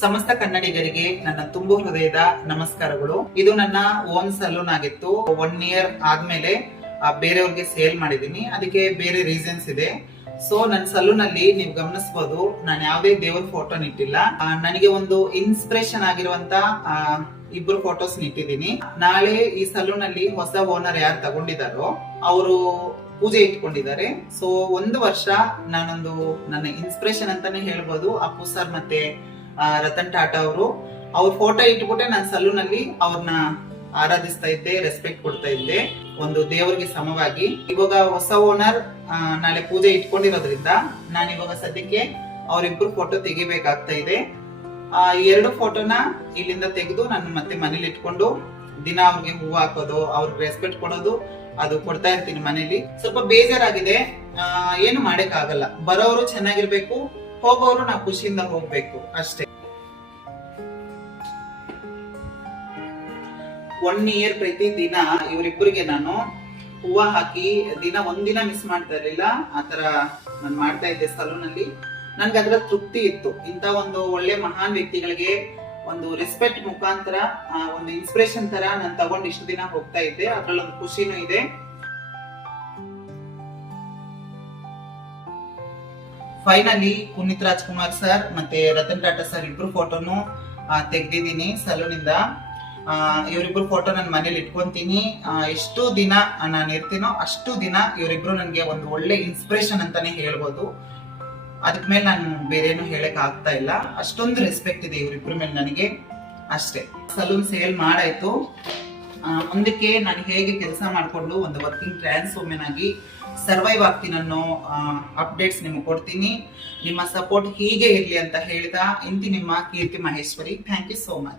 ಸಮಸ್ತ ಕನ್ನಡಿಗರಿಗೆ ನನ್ನ ತುಂಬು ಹೃದಯದ ನಮಸ್ಕಾರಗಳು. ಇದು ನನ್ನ ಓನ್ ಸಲೂನ್ ಆಗಿತ್ತು. 1 ಇಯರ್ ಆದ್ಮೇಲೆ ಬೇರೆಯವ್ರಿಗೆ ಸೇಲ್ ಮಾಡಿದೀನಿ. ಅದಕ್ಕೆ ಬೇರೆ ರೀಸನ್ಸ್ ಇದೆ. ಸೊ ನನ್ನ ಸಲೂನ್ ಅಲ್ಲಿ ನೀವು ಗಮನಿಸಬಹುದು, ನಾನು ಯಾವುದೇ ದೇವರ ಫೋಟೋ ಇಟ್ಟಿಲ್ಲ. ನನಗೆ ಒಂದು ಇನ್ಸ್ಪಿರೇಷನ್ ಆಗಿರುವಂತ ಇಬ್ರು ಫೋಟೋಸ್ ಇಟ್ಟಿದ್ದೀನಿ. ನಾಳೆ ಈ ಸಲೂನ್ ಅಲ್ಲಿ ಹೊಸ ಓನರ್ ಯಾರು ತಗೊಂಡಿದಾರೋ ಅವರು ಪೂಜೆ ಇಟ್ಕೊಂಡಿದ್ದಾರೆ. ಸೊ 1 ವರ್ಷ ನಾನೊಂದು ನನ್ನ ಇನ್ಸ್ಪಿರೇಷನ್ ಅಂತಾನೆ ಹೇಳ್ಬೋದು. ಅಪ್ಪು ಸರ್ ಮತ್ತೆ ರತನ್ ಟಾಟಾ ಅವರು ಅವ್ರ ಫೋಟೋ ಇಟ್ಬಿಟ್ಟೆ ನಾನು ಸಲೂನ್ ಅಲ್ಲಿ ಅವ್ರನ್ನ ಆರಾಧಿಸ್ತಾ ಇದ್ದೆ, ರೆಸ್ಪೆಕ್ಟ್ ಕೊಡ್ತಾ ಇದ್ದೆ, ಒಂದು ದೇವರಿಗೆ ಸಮವಾಗಿ. ಇವಾಗ ಹೊಸ ಓನರ್ ನಾಳೆ ಪೂಜೆ ಇಟ್ಕೊಂಡಿರೋದ್ರಿಂದ ನಾನು ಇವಾಗ ಸದ್ಯಕ್ಕೆ ಅವರಿಬ್ರು ಫೋಟೋ ತೆಗಿಬೇಕಾಗ್ತಾ ಇದೆ. 2 ಫೋಟೋನ ಇಲ್ಲಿಂದ ತೆಗೆದು ನಾನು ಮತ್ತೆ ಮನೇಲಿ ಇಟ್ಕೊಂಡು ದಿನ ಅವ್ರಿಗೆ ಹೂವು ಹಾಕೋದು, ಅವ್ರಿಗೆ ರೆಸ್ಪೆಕ್ಟ್ ಕೊಡೋದು ಅದು ಕೊಡ್ತಾ ಇರ್ತೀನಿ ಮನೇಲಿ. ಸ್ವಲ್ಪ ಬೇಜಾರಾಗಿದೆ, ಏನು ಮಾಡಕ್ ಆಗಲ್ಲ. ಬರೋರು ಚೆನ್ನಾಗಿರ್ಬೇಕು, ಹೋಗೋರು ನಾವು ಖುಷಿಯಿಂದ ಹೋಗ್ಬೇಕು ಅಷ್ಟೇ. 1 ಇಯರ್ ಪ್ರತಿ ದಿನ ಇವರಿಬ್ಬರಿಗೆ ನಾನು ಹೂವ ಹಾಕಿ ದಿನ ಒಂದಿನ ಮಿಸ್ ಮಾಡ್ತಾ ಇರ್ಲಿಲ್ಲ. ಆತರ ನಾನು ಮಾಡ್ತಾ ಇದ್ದೆ ಸಲೂನ್ ಅಲ್ಲಿ. ನನ್ಗೆ ಅದ್ರ ತೃಪ್ತಿ ಇತ್ತು. ಇಂತ ಒಂದು ಒಳ್ಳೆ ಮಹಾನ್ ವ್ಯಕ್ತಿಗಳಿಗೆ ಒಂದು ರೆಸ್ಪೆಕ್ಟ್ ಮುಖಾಂತರ ಒಂದು ಇನ್ಸ್ಪಿರೇಷನ್ ತರ ನಾನು ತಗೊಂಡು ಇಷ್ಟು ದಿನ ಹೋಗ್ತಾ ಇದ್ದೆ. ಅದ್ರಲ್ಲೊಂದು ಖುಷಿನೂ ಇದೆ. ಫೈನಲಿ ಪುನೀತ್ ರಾಜ್ಕುಮಾರ್ ಸರ್ ಮತ್ತೆ ರತನ್ ಟಾಟಾ ಸರ್ ಇಬ್ರು ಫೋಟೋನು ತೆಗ್ದಿದ್ದೀನಿ ಸಲೂನ್ ಇಂದ. ಇವರಿಬ್ರು ಫೋಟೋ ನನ್ನ ಮನೇಲಿ ಇಟ್ಕೊಂತೀನಿ. ಎಷ್ಟು ದಿನ ನಾನು ಇರ್ತೀನೋ ಅಷ್ಟು ದಿನ ಇವರಿಬ್ರು ನನ್ಗೆ ಒಂದು ಒಳ್ಳೆ ಇನ್ಸ್ಪಿರೇಷನ್ ಅಂತಾನೆ ಹೇಳ್ಬೋದು. ಅದಕ್ ಮೇಲೆ ನಾನು ಬೇರೇನು ಹೇಳಕ್ ಆಗ್ತಾ ಇಲ್ಲ. ಅಷ್ಟೊಂದು ರೆಸ್ಪೆಕ್ಟ್ ಇದೆ ಇವರಿಬ್ರ ಮೇಲೆ ನನಗೆ ಅಷ್ಟೇ. ಸಲೂನ್ ಸೇಲ್ ಮಾಡಾಯ್ತು. ಮುಂದಕ್ಕೆ ನಾನು ಹೇಗೆ ಕೆಲಸ ಮಾಡ್ಕೊಂಡು ಒಂದು ವರ್ಕಿಂಗ್ ಟ್ರಾನ್ಸ್ ವುಮೆನ್ ಆಗಿ ಸರ್ವೈವ್ ಆಗ್ತೀನಿ ಅನ್ನೋ ಅಪ್ಡೇಟ್ಸ್ ನಿಮ್ಗೆ ಕೊಡ್ತೀನಿ. ನಿಮ್ಮ ಸಪೋರ್ಟ್ ಹೀಗೆ ಇರ್ಲಿ ಅಂತ ಹೇಳ್ತಾ ಇಂತಿ ನಿಮ್ಮ Keerthi Maheshwari. Thank you so much.